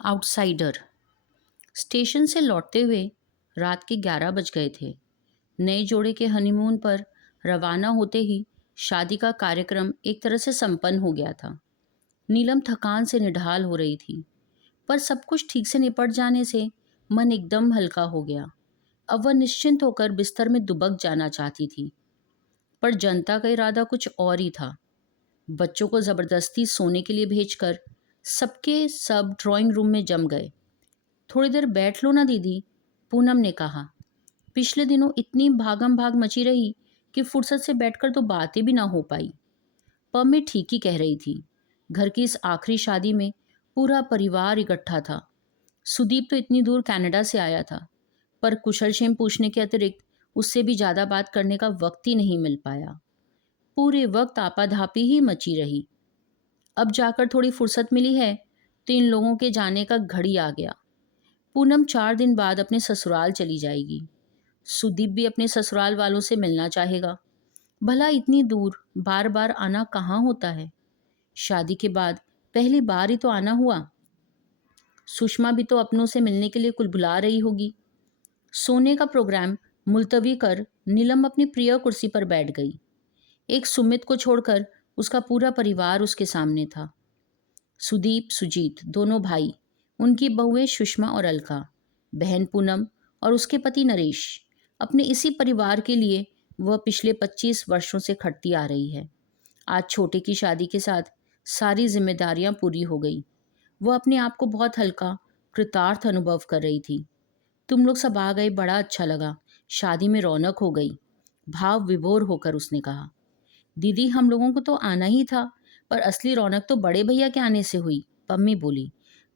Outsider. Station से लौटते हुए रात के 11 बज गए थे। नए जोड़े के हनीमून पर रवाना होते ही शादी का कार्यक्रम एक तरह से संपन्न हो गया था। नीलम थकान से निढाल हो रही थी, पर सब कुछ ठीक से निपट जाने से मन एकदम हल्का हो गया। अब वह निश्चिंत होकर बिस्तर में दुबक जाना चाहती थी, पर जनता का इरादा कुछ और ही था। बच्चों को जबरदस्ती सोने के लिए भेजकर सबके सब ड्राइंग रूम में जम गए। थोड़ी देर बैठ लो ना दीदी, पूनम ने कहा। पिछले दिनों इतनी भागम भाग मची रही कि फुर्सत से बैठकर तो बातें भी ना हो पाई। पम्मी ठीक ही कह रही थी। घर की इस आखिरी शादी में पूरा परिवार इकट्ठा था। सुदीप तो इतनी दूर कनाडा से आया था, पर कुशल क्षेम पूछने के अतिरिक्त उससे भी ज़्यादा बात करने का वक्त ही नहीं मिल पाया। पूरे वक्त आपाधापी ही मची रही। अब जाकर थोड़ी फुर्सत मिली है तो इन लोगों के जाने का घड़ी आ गया। पूनम 4 दिन बाद अपने ससुराल चली जाएगी। सुदीप भी अपने ससुराल वालों से मिलना चाहेगा। भला इतनी दूर बार बार आना कहाँ होता है। शादी के बाद पहली बार ही तो आना हुआ। सुषमा भी तो अपनों से मिलने के लिए कुलबुला रही होगी। सोने का प्रोग्राम मुलतवी कर नीलम अपनी प्रिय कुर्सी पर बैठ गई। एक सुमित को छोड़कर उसका पूरा परिवार उसके सामने था। सुदीप, सुजीत, दोनों भाई, उनकी बहुएं सुषमा और अलका, बहन पूनम और उसके पति नरेश। अपने इसी परिवार के लिए वह पिछले 25 वर्षों से खटती आ रही है। आज छोटे की शादी के साथ सारी जिम्मेदारियां पूरी हो गई। वह अपने आप को बहुत हल्का, कृतार्थ अनुभव कर रही थी। तुम लोग सब आ गए, बड़ा अच्छा लगा। शादी में रौनक हो गई, भाव विभोर होकर उसने कहा। दीदी, हम लोगों को तो आना ही था, पर असली रौनक तो बड़े भैया के आने से हुई, पम्मी बोली।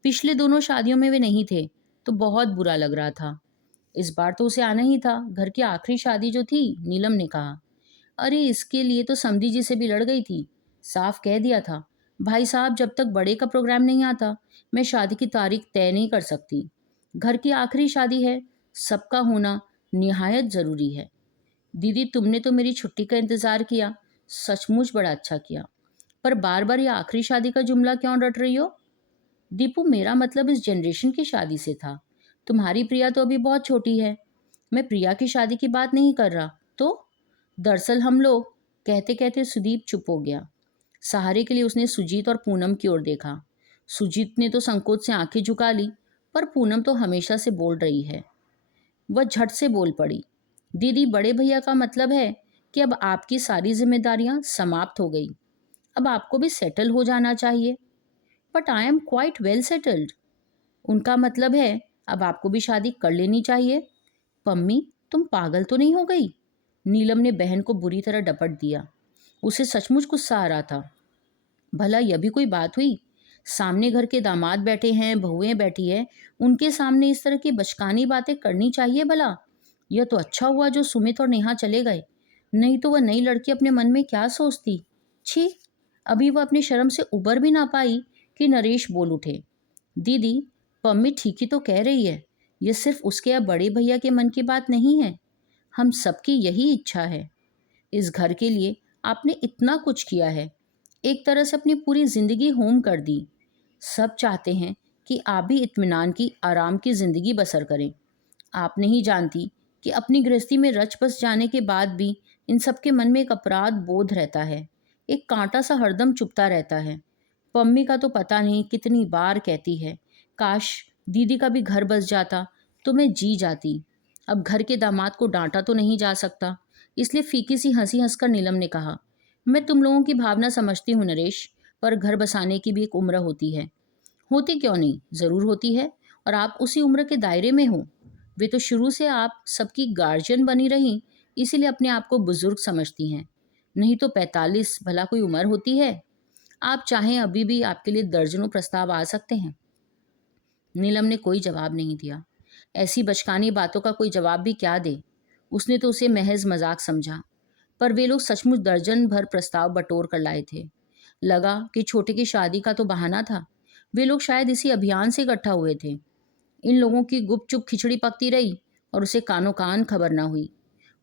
पिछले दोनों शादियों में वे नहीं थे तो बहुत बुरा लग रहा था। इस बार तो उसे आना ही था, घर की आखिरी शादी जो थी, नीलम ने कहा। अरे इसके लिए तो समधी जी से भी लड़ गई थी। साफ कह दिया था, भाई साहब जब तक बड़े का प्रोग्राम नहीं आता मैं शादी की तारीख तय नहीं कर सकती। घर की आखिरी शादी है, सबका होना निहायत ज़रूरी है। दीदी, तुमने तो मेरी छुट्टी का इंतज़ार किया, सचमुच बड़ा अच्छा किया। पर बार बार ये आखिरी शादी का जुमला क्यों रट रही हो? दीपू, मेरा मतलब इस जनरेशन की शादी से था। तुम्हारी प्रिया तो अभी बहुत छोटी है। मैं प्रिया की शादी की बात नहीं कर रहा। तो दरअसल हम लोग, कहते कहते सुदीप चुप हो गया। सहारे के लिए उसने सुजीत और पूनम की ओर देखा। सुजीत ने तो संकोच से आंखें झुका ली, पर पूनम तो हमेशा से बोल रही है। वह झट से बोल पड़ी। दीदी, बड़े भैया का मतलब है कि अब आपकी सारी जिम्मेदारियां समाप्त हो गई। अब आपको भी सेटल हो जाना चाहिए। But I am quite well settled. उनका मतलब है अब आपको भी शादी कर लेनी चाहिए। पम्मी, तुम पागल तो नहीं हो गई? नीलम ने बहन को बुरी तरह डपट दिया। उसे सचमुच गुस्सा आ रहा था। भला यह भी कोई बात हुई? सामने घर के दामाद बैठे हैं, बहुएं बैठी है, उनके सामने इस तरह की बचकानी बातें करनी चाहिए भला? यह तो अच्छा हुआ जो सुमित और नेहा चले गए, नहीं तो वह नई लड़की अपने मन में क्या सोचती। छी, अभी वह अपनी शर्म से उबर भी ना पाई कि नरेश बोल उठे। दीदी, पम्मी ठीक ही तो कह रही है। यह सिर्फ उसके या बड़े भैया के मन की बात नहीं है, हम सबकी यही इच्छा है। इस घर के लिए आपने इतना कुछ किया है, एक तरह से अपनी पूरी जिंदगी होम कर दी। सब चाहते हैं कि आप भी इत्मीनान की, आराम की जिंदगी बसर करें। आप नहीं जानती कि अपनी गृहस्थी में रच बस जाने के बाद भी इन सबके मन में एक अपराध बोध रहता है, एक कांटा सा हरदम चुभता रहता है। पम्मी का तो पता नहीं कितनी बार कहती है, काश दीदी का भी घर बस जाता तो मैं जी जाती। अब घर के दामाद को डांटा तो नहीं जा सकता, इसलिए फीकी सी हंसी हंसकर नीलम ने कहा, मैं तुम लोगों की भावना समझती हूँ नरेश, पर घर बसाने की भी एक उम्र होती है। होती क्यों नहीं, ज़रूर होती है। और आप उसी उम्र के दायरे में हो। वे तो शुरू से आप सबकी गार्जियन बनी रहीं, इसीलिए अपने आप को बुजुर्ग समझती हैं। नहीं तो 45 भला कोई उम्र होती है? आप चाहें अभी भी आपके लिए दर्जनों प्रस्ताव आ सकते हैं। नीलम ने कोई जवाब नहीं दिया। ऐसी बचकानी बातों का कोई जवाब भी क्या दे। उसने तो उसे महज मजाक समझा, पर वे लोग सचमुच दर्जन भर प्रस्ताव बटोर कर लाए थे। लगा कि छोटे की शादी का तो बहाना था। वे लोग शायद इसी अभियान से इकट्ठा हुए थे। इन लोगों की गुपचुप खिचड़ी पकती रही और उसे कानो कान खबर न हुई।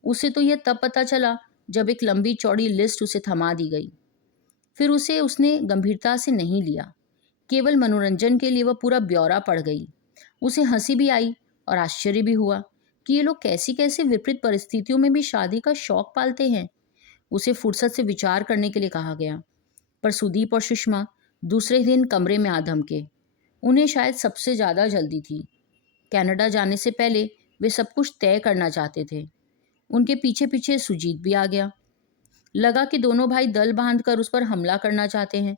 उसे तो यह तब पता चला जब एक लंबी चौड़ी लिस्ट उसे थमा दी गई। फिर उसे उसने गंभीरता से नहीं लिया। केवल मनोरंजन के लिए वह पूरा ब्यौरा पढ़ गई। उसे हंसी भी आई और आश्चर्य भी हुआ कि ये लोग कैसी कैसी विपरीत परिस्थितियों में भी शादी का शौक पालते हैं। उसे फुर्सत से विचार करने के लिए कहा गया, पर सुदीप और सुषमा दूसरे दिन कमरे में आ धमके। उन्हें शायद सबसे ज़्यादा जल्दी थी। कनाडा जाने से पहले वे सब कुछ तय करना चाहते थे। उनके पीछे पीछे सुजीत भी आ गया। लगा कि दोनों भाई दल बांधकर उस पर हमला करना चाहते हैं।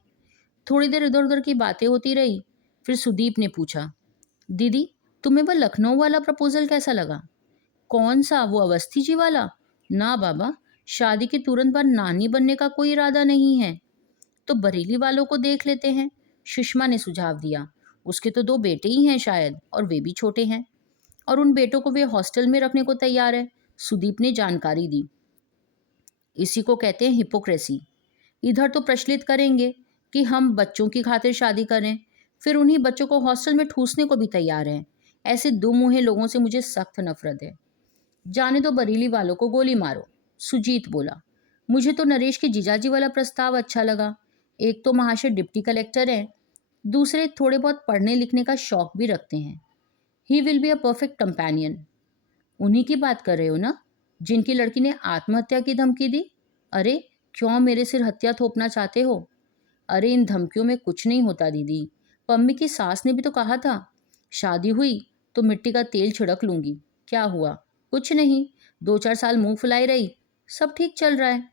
थोड़ी देर इधर उधर की बातें होती रही। फिर सुदीप ने पूछा, दीदी, तुम्हें वह लखनऊ वाला प्रपोजल कैसा लगा? कौन सा, वो अवस्थी जी वाला? ना बाबा, शादी के तुरंत बाद नानी बनने का कोई इरादा नहीं है। तो बरेली वालों को देख लेते हैं, सुषमा ने सुझाव दिया। उसके तो 2 बेटे ही हैं शायद, और वे भी छोटे हैं, और उन बेटों को वे हॉस्टल में रखने को तैयार है, सुदीप ने जानकारी दी। इसी को कहते हैं हिपोक्रेसी। इधर तो प्रचलित करेंगे कि हम बच्चों की खातिर शादी करें, फिर उन्हीं बच्चों को हॉस्टल में ठूसने को भी तैयार हैं। ऐसे दुमुंहे लोगों से मुझे सख्त नफरत है। जाने दो, बरेली वालों को गोली मारो, सुजीत बोला। मुझे तो नरेश के जीजाजी वाला प्रस्ताव अच्छा लगा। एक तो महाशय डिप्टी कलेक्टर हैं, दूसरे थोड़े बहुत पढ़ने लिखने का शौक भी रखते हैं। He will be a perfect companion. उन्हीं की बात कर रहे हो ना, जिनकी लड़की ने आत्महत्या की धमकी दी? अरे, क्यों मेरे सिर हत्या थोपना चाहते हो? अरे, इन धमकियों में कुछ नहीं होता दीदी। पम्मी की सास ने भी तो कहा था, शादी हुई तो मिट्टी का तेल छिड़क लूंगी। क्या हुआ? कुछ नहीं, 2-4 साल मुंह फुलाई रही, सब ठीक चल रहा है।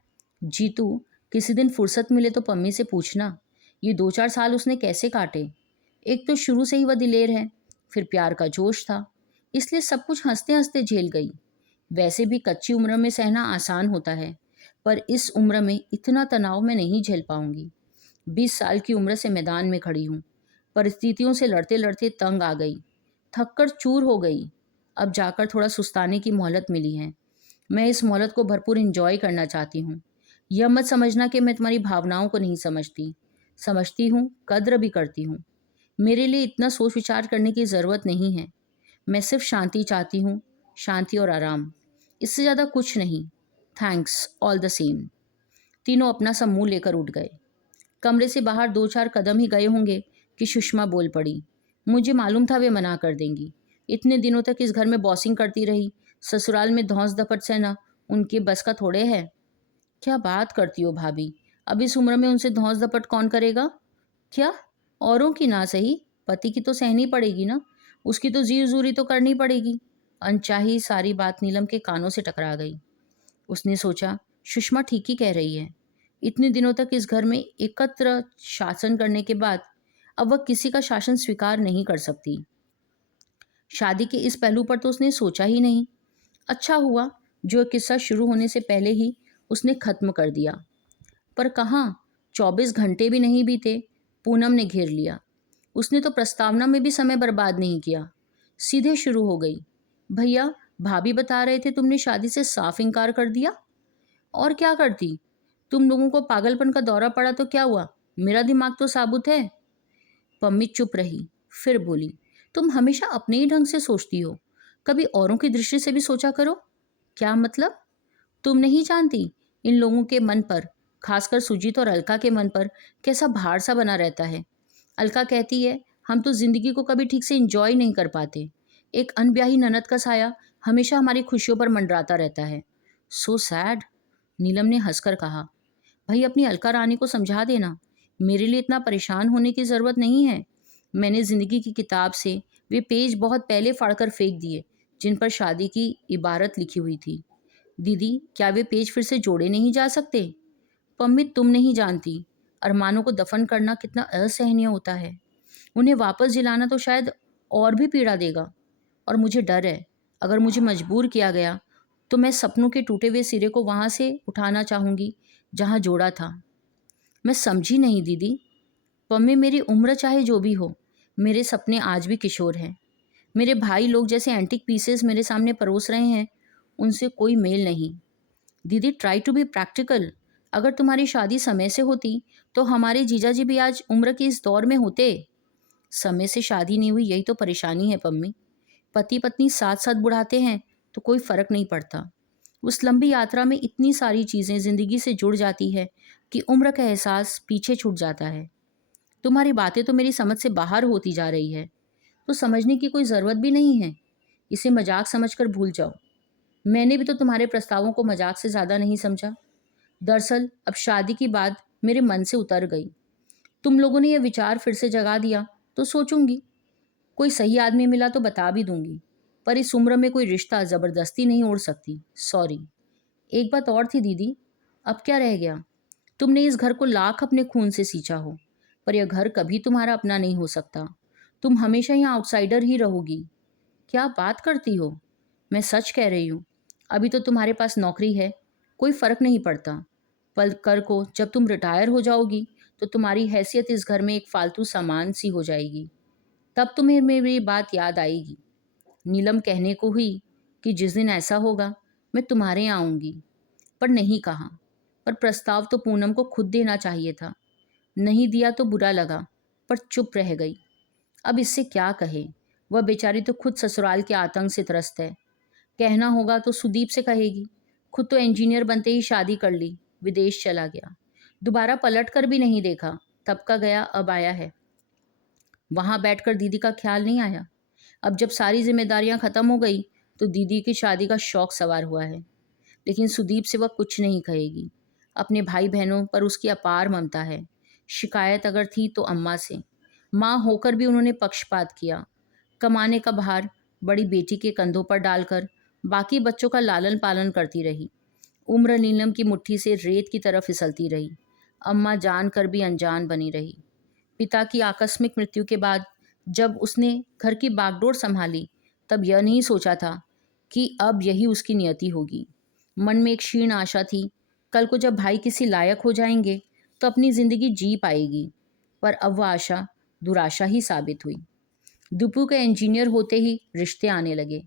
जीतू, किसी दिन फुर्सत मिले तो पम्मी से पूछना, ये 2-4 साल उसने कैसे काटे। एक तो शुरू से ही वह दिलेर है, फिर प्यार का जोश था, इसलिए सब कुछ हंसते हंसते झेल गई। वैसे भी कच्ची उम्र में सहना आसान होता है, पर इस उम्र में इतना तनाव मैं नहीं झेल पाऊंगी। 20 साल की उम्र से मैदान में खड़ी हूँ। परिस्थितियों से लड़ते लड़ते तंग आ गई, थककर चूर हो गई। अब जाकर थोड़ा सुस्ताने की मोहलत मिली है। मैं इस मोहलत को भरपूर एंजॉय करना चाहती हूँ। यह मत समझना कि मैं तुम्हारी भावनाओं को नहीं समझती। समझती हूँ, कद्र भी करती हूँ। मेरे लिए इतना सोच विचार करने की ज़रूरत नहीं है। मैं सिर्फ शांति चाहती हूँ, शांति और आराम, इससे ज़्यादा कुछ नहीं। Thanks all the same. तीनों अपना सा मुंह लेकर उठ गए। कमरे से बाहर 2-4 कदम ही गए होंगे कि सुषमा बोल पड़ी, मुझे मालूम था वे मना कर देंगी। इतने दिनों तक इस घर में बॉसिंग करती रही, ससुराल में धौंस धपट सहना उनके बस का थोड़े है। क्या बात करती हो भाभी, अब इस उम्र में उनसे धौंस धपट कौन करेगा? क्या, औरों की ना सही, पति की तो सहनी पड़ेगी ना, उसकी तो जी जूरी तो करनी पड़ेगी। अनचाही सारी बात नीलम के कानों से टकरा गई। उसने सोचा, सुषमा ठीक ही कह रही है। इतने दिनों तक इस घर में एकत्र शासन करने के बाद अब वह किसी का शासन स्वीकार नहीं कर सकती। शादी के इस पहलू पर तो उसने सोचा ही नहीं। अच्छा हुआ जो किस्सा शुरू होने से पहले ही उसने खत्म कर दिया। पर कहाँ, 24 घंटे भी नहीं बीते, पूनम ने घेर लिया। उसने तो प्रस्तावना में भी समय बर्बाद नहीं किया, सीधे शुरू हो गई। भैया, भाभी बता रहे थे तुमने शादी से साफ इनकार कर दिया। और क्या करती, तुम लोगों को पागलपन का दौरा पड़ा तो क्या हुआ, मेरा दिमाग तो साबुत है। पम्मी चुप रही, फिर बोली, तुम हमेशा अपने ही ढंग से सोचती हो, कभी औरों की दृष्टि से भी सोचा करो। क्या मतलब? तुम नहीं जानती इन लोगों के मन पर, खासकर सुजीत और अलका के मन पर कैसा भार सा बना रहता है। अलका कहती है, हम तो जिंदगी को कभी ठीक से एंजॉय नहीं कर पाते। एक अनब्याही ननद का साया हमेशा हमारी खुशियों पर मंडराता रहता है। सो सैड, नीलम ने हंसकर कहा। भाई, अपनी अलका रानी को समझा देना, मेरे लिए इतना परेशान होने की ज़रूरत नहीं है। मैंने ज़िंदगी की किताब से वे पेज बहुत पहले फाड़कर फेंक दिए जिन पर शादी की इबारत लिखी हुई थी। दीदी, क्या वे पेज फिर से जोड़े नहीं जा सकते? पम्मी, तुम नहीं जानती, अरमानों को दफन करना कितना असहनीय होता है। उन्हें वापस जिलाना तो शायद और भी पीड़ा देगा। और मुझे डर है, अगर मुझे मजबूर किया गया तो मैं सपनों के टूटे हुए सिरे को वहाँ से उठाना चाहूँगी जहाँ जोड़ा था। मैं समझी नहीं दीदी। पम्मी, मेरी उम्र चाहे जो भी हो, मेरे सपने आज भी किशोर हैं। मेरे भाई लोग जैसे एंटिक पीसेस मेरे सामने परोस रहे हैं, उनसे कोई मेल नहीं। दीदी, ट्राई टू बी प्रैक्टिकल। अगर तुम्हारी शादी समय से होती तो हमारे जीजा जी भी आज उम्र के इस दौर में होते। समय से शादी नहीं हुई, यही तो परेशानी है पम्मी। पति पत्नी साथ साथ बुढ़ाते हैं तो कोई फर्क नहीं पड़ता। उस लंबी यात्रा में इतनी सारी चीज़ें ज़िंदगी से जुड़ जाती है कि उम्र का एहसास पीछे छूट जाता है। तुम्हारी बातें तो मेरी समझ से बाहर होती जा रही है। तो समझने की कोई ज़रूरत भी नहीं है। इसे मजाक समझकर भूल जाओ। मैंने भी तो तुम्हारे प्रस्तावों को मजाक से ज़्यादा नहीं समझा। दरअसल अब शादी की बात मेरे मन से उतर गई। तुम लोगों ने यह विचार फिर से जगा दिया तो सोचूंगी। कोई सही आदमी मिला तो बता भी दूंगी। पर इस उम्र में कोई रिश्ता ज़बरदस्ती नहीं ओढ़ सकती। सॉरी। एक बात और थी दीदी। अब क्या रह गया? तुमने इस घर को लाख अपने खून से सींचा हो, पर यह घर कभी तुम्हारा अपना नहीं हो सकता। तुम हमेशा यहाँ आउटसाइडर ही रहोगी। क्या बात करती हो? मैं सच कह रही हूँ। अभी तो तुम्हारे पास नौकरी है, कोई फर्क नहीं पड़ता। पर कर को जब तुम रिटायर हो जाओगी तो तुम्हारी हैसियत इस घर में एक फालतू सामान सी हो जाएगी। तब तुम्हें मेरी बात याद आएगी। नीलम कहने को हुई कि जिस दिन ऐसा होगा मैं तुम्हारे यहाँ आऊँगी, पर नहीं कहा। पर प्रस्ताव तो पूनम को खुद देना चाहिए था। नहीं दिया तो बुरा लगा, पर चुप रह गई। अब इससे क्या कहे? वह बेचारी तो खुद ससुराल के आतंक से त्रस्त है। कहना होगा तो सुदीप से कहेगी। खुद तो इंजीनियर बनते ही शादी कर ली, विदेश चला गया। दोबारा पलट कर भी नहीं देखा। तब का गया अब आया है। वहां बैठकर दीदी का ख्याल नहीं आया। अब जब सारी जिम्मेदारियां खत्म हो गई तो दीदी की शादी का शौक सवार हुआ है। लेकिन सुदीप से वह कुछ नहीं कहेगी। अपने भाई बहनों पर उसकी अपार ममता है। शिकायत अगर थी तो अम्मा से। माँ होकर भी उन्होंने पक्षपात किया। कमाने का भार बड़ी बेटी के कंधों पर डालकर बाकी बच्चों का लालन पालन करती रही। उम्र नीलम की मुट्ठी से रेत की तरफ फिसलती रही। अम्मा जान कर भी अनजान बनी रही। पिता की आकस्मिक मृत्यु के बाद जब उसने घर की बागडोर संभाली, तब यह नहीं सोचा था कि अब यही उसकी नियति होगी। मन में एक क्षीण आशा थी, कल को जब भाई किसी लायक हो जाएंगे तो अपनी जिंदगी जी पाएगी। पर अब वह आशा दुराशा ही साबित हुई। दीपू के इंजीनियर होते ही रिश्ते आने लगे।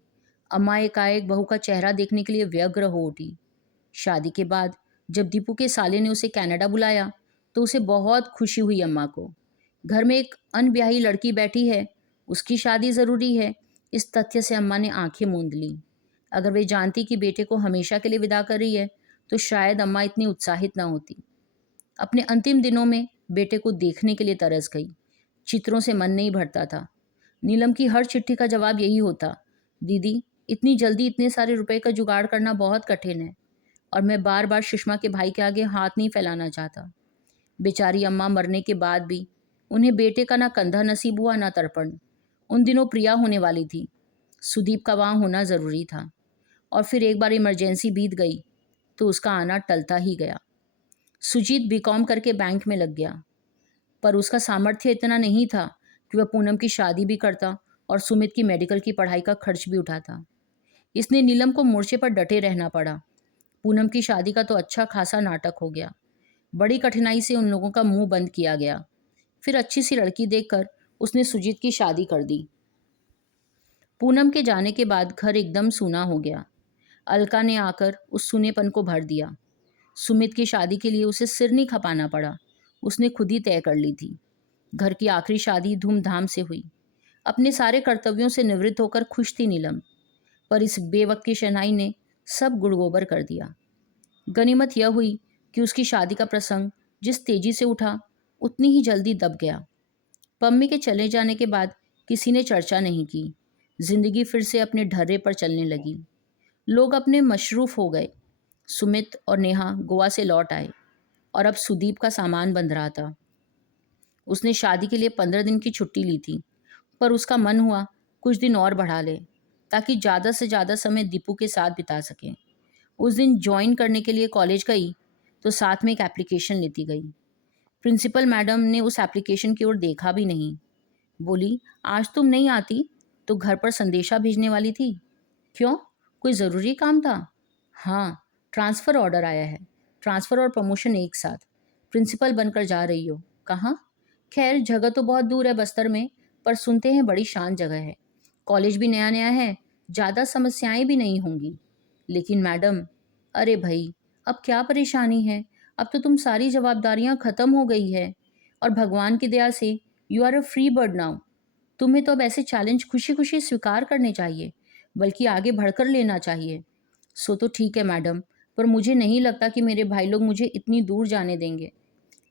अम्मा एकाएक बहू का चेहरा देखने के लिए व्यग्र हो उठी। शादी के बाद जब दीपू के साले ने उसे कनाडा बुलाया तो उसे बहुत खुशी हुई अम्मा को। घर में एक अनब्याही लड़की बैठी है, उसकी शादी ज़रूरी है। इस तथ्य से अम्मा ने आंखें मूंद ली। अगर वे जानती कि बेटे को हमेशा के लिए विदा कर रही है तो शायद अम्मा इतनी उत्साहित ना होती। अपने अंतिम दिनों में बेटे को देखने के लिए तरस गई। चित्रों से मन नहीं भरता था। नीलम की हर चिट्ठी का जवाब यही होता, दीदी इतनी जल्दी इतने सारे रुपए का जुगाड़ करना बहुत कठिन है, और मैं बार बार सुषमा के भाई के आगे हाथ नहीं फैलाना चाहता। बेचारी अम्मा मरने के बाद भी उन्हें बेटे का ना कंधा नसीब हुआ ना तर्पण। उन दिनों प्रिया होने वाली थी। सुदीप का वहाँ होना ज़रूरी था। और फिर एक बार इमरजेंसी बीत गई तो उसका आना टलता ही गया। सुजीत बीकॉम करके बैंक में लग गया, पर उसका सामर्थ्य इतना नहीं था कि वह पूनम की शादी भी करता और सुमित की मेडिकल की पढ़ाई का खर्च भी उठाता। इसने नीलम को मोर्चे पर डटे रहना पड़ा। पूनम की शादी का तो अच्छा खासा नाटक हो गया। बड़ी कठिनाई से उन लोगों का मुंह बंद किया गया। फिर अच्छी सी लड़की देखकर उसने सुजीत की शादी कर दी। पूनम के जाने के बाद घर एकदम सूना हो गया। अलका ने आकर उस सूनेपन को भर दिया। सुमित की शादी के लिए उसे सिर नहीं खपाना पड़ा। उसने खुद ही तय कर ली थी। घर की आखिरी शादी धूमधाम से हुई। अपने सारे कर्तव्यों से निवृत्त होकर खुश थी नीलम, पर इस बेवक्त की शहनाई ने सब गुड़गोबर कर दिया। गनीमत यह हुई कि उसकी शादी का प्रसंग जिस तेजी से उठा उतनी ही जल्दी दब गया। पम्मी के चले जाने के बाद किसी ने चर्चा नहीं की। जिंदगी फिर से अपने ढर्रे पर चलने लगी। लोग अपने मशरूफ हो गए। सुमित और नेहा गोवा से लौट आए और अब सुदीप का सामान बंध रहा था। उसने शादी के लिए 15 दिन की छुट्टी ली थी, पर उसका मन हुआ कुछ दिन और बढ़ा ले ताकि ज़्यादा से ज़्यादा समय दीपू के साथ बिता सके। उस दिन ज्वाइन करने के लिए कॉलेज गई तो साथ में एक एप्लीकेशन लेती गई। प्रिंसिपल मैडम ने उस एप्लीकेशन की ओर देखा भी नहीं। बोली, आज तुम नहीं आती तो घर पर संदेशा भेजने वाली थी। क्यों, कोई ज़रूरी काम था? हाँ, ट्रांसफ़र ऑर्डर आया है। ट्रांसफ़र और प्रमोशन एक साथ। प्रिंसिपल बनकर जा रही हो। कहाँ? खैर जगह तो बहुत दूर है बस्तर में, पर सुनते हैं बड़ी शान जगह है। कॉलेज भी नया नया है, ज़्यादा समस्याएं भी नहीं होंगी। लेकिन मैडम, अरे भाई, अब क्या परेशानी है? अब तो तुम सारी जवाबदारियां ख़त्म हो गई है, और भगवान की दया से you are a free bird now. तुम्हें तो अब ऐसे चैलेंज खुशी खुशी स्वीकार करने चाहिए, बल्कि आगे बढ़कर लेना चाहिए। सो तो ठीक है मैडम, पर मुझे नहीं लगता कि मेरे भाई लोग मुझे इतनी दूर जाने देंगे।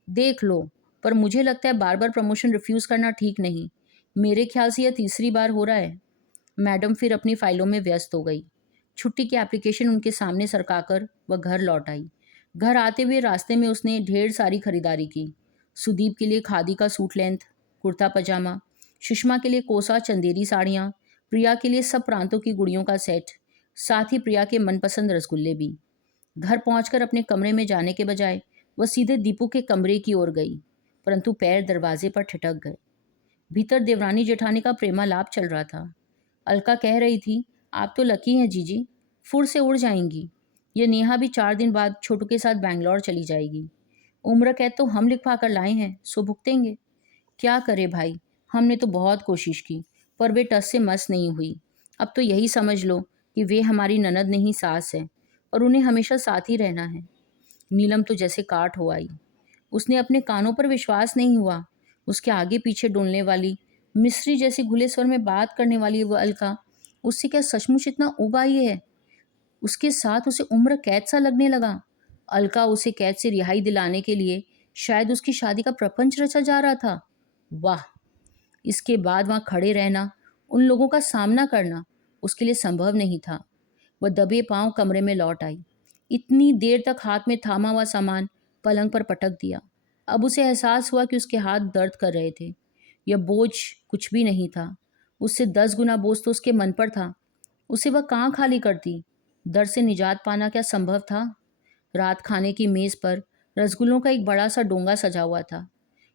देख लो, पर मुझे लगता है बार बार प्रमोशन रिफ्यूज़ करना ठीक नहीं। मेरे ख्याल से यह तीसरी बार हो रहा है। मैडम फिर अपनी फाइलों में व्यस्त हो गई। छुट्टी की एप्लीकेशन उनके सामने सरकाकर वह घर लौट आई। घर आते हुए रास्ते में उसने ढेर सारी खरीदारी की। सुदीप के लिए खादी का सूट लेंथ, कुर्ता पजामा, सुषमा के लिए कोसा चंदेरी साड़ियाँ, प्रिया के लिए सब प्रांतों की गुड़ियों का सेट, साथ ही प्रिया के मनपसंद रसगुल्ले भी। घर पहुंचकर अपने कमरे में जाने के बजाय वह सीधे दीपू के कमरे की ओर गई, परंतु पैर दरवाजे पर ठिठक गए। भीतर देवरानी जेठानी का प्रेमालाप चल रहा था। अलका कह रही थी, आप तो लकी हैं जीजी, फुर से उड़ जाएंगी। ये नेहा भी 4 दिन बाद छोटू के साथ बैंगलोर चली जाएगी। उम्र कैद तो हम लिखवा कर लाए हैं, सो भुगतेंगे। क्या करे भाई, हमने तो बहुत कोशिश की, पर वे टस से मस नहीं हुई। अब तो यही समझ लो कि वे हमारी ननद नहीं सास है, और उन्हें हमेशा साथ ही रहना है। नीलम तो जैसे काट हो आई। उसने अपने कानों पर विश्वास नहीं हुआ। उसके आगे पीछे डोलने वाली, मिस्री जैसी घुले स्वर में बात करने वाली वह अलका, उससे क्या सचमुच इतना ऊब आई है? उसके साथ उसे उम्र कैद सा लगने लगा। अलका उसे कैद से रिहाई दिलाने के लिए शायद उसकी शादी का प्रपंच रचा जा रहा था। वाह! इसके बाद वहां खड़े रहना, उन लोगों का सामना करना उसके लिए संभव नहीं था। वह दबे पांव कमरे में लौट आई। इतनी देर तक हाथ में थामा हुआ सामान पलंग पर पटक दिया। अब उसे एहसास हुआ कि उसके हाथ दर्द कर रहे थे। यह बोझ कुछ भी नहीं था। उससे 10 गुना बोझ तो उसके मन पर था। उसे वह कहाँ खाली करती? दर्द से निजात पाना क्या संभव था? रात खाने की मेज पर रसगुल्लों का एक बड़ा सा डोंगा सजा हुआ था।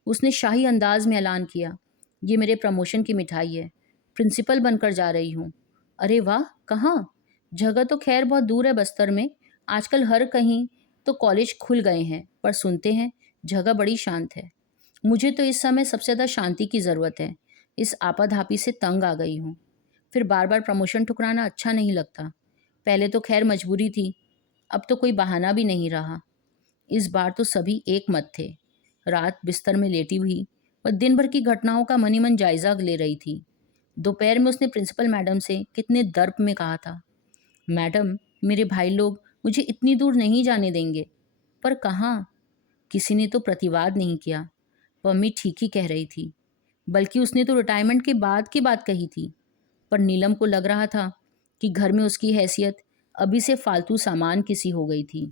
उसने शाही अंदाज में ऐलान किया, ये मेरे प्रमोशन की मिठाई है, प्रिंसिपल बनकर जा रही हूँ। अरे वाह, कहाँ? जगह तो खैर बहुत दूर है बस्तर में। आजकल हर कहीं तो कॉलेज खुल गए हैं, पर सुनते हैं जगह बड़ी शांत है। मुझे तो इस समय सबसे ज़्यादा शांति की ज़रूरत है। इस आपाधापी से तंग आ गई हूँ। फिर बार बार प्रमोशन ठुकराना अच्छा नहीं लगता। पहले तो खैर मजबूरी थी, अब तो कोई बहाना भी नहीं रहा। इस बार तो सभी एक मत थे। रात बिस्तर में लेटी हुई वह दिन भर की घटनाओं का मनी मन जायजा ले रही थी। दोपहर में उसने प्रिंसिपल मैडम से कितने दर्प में कहा था, मैडम, मेरे भाई लोग मुझे इतनी दूर नहीं जाने देंगे। पर कहाँ? किसी ने तो प्रतिवाद नहीं किया। पम्मी ठीक ही कह रही थी। बल्कि उसने तो रिटायरमेंट के बाद की बात कही थी। पर नीलम को लग रहा था कि घर में उसकी हैसियत अभी से फालतू सामान किसी हो गई थी।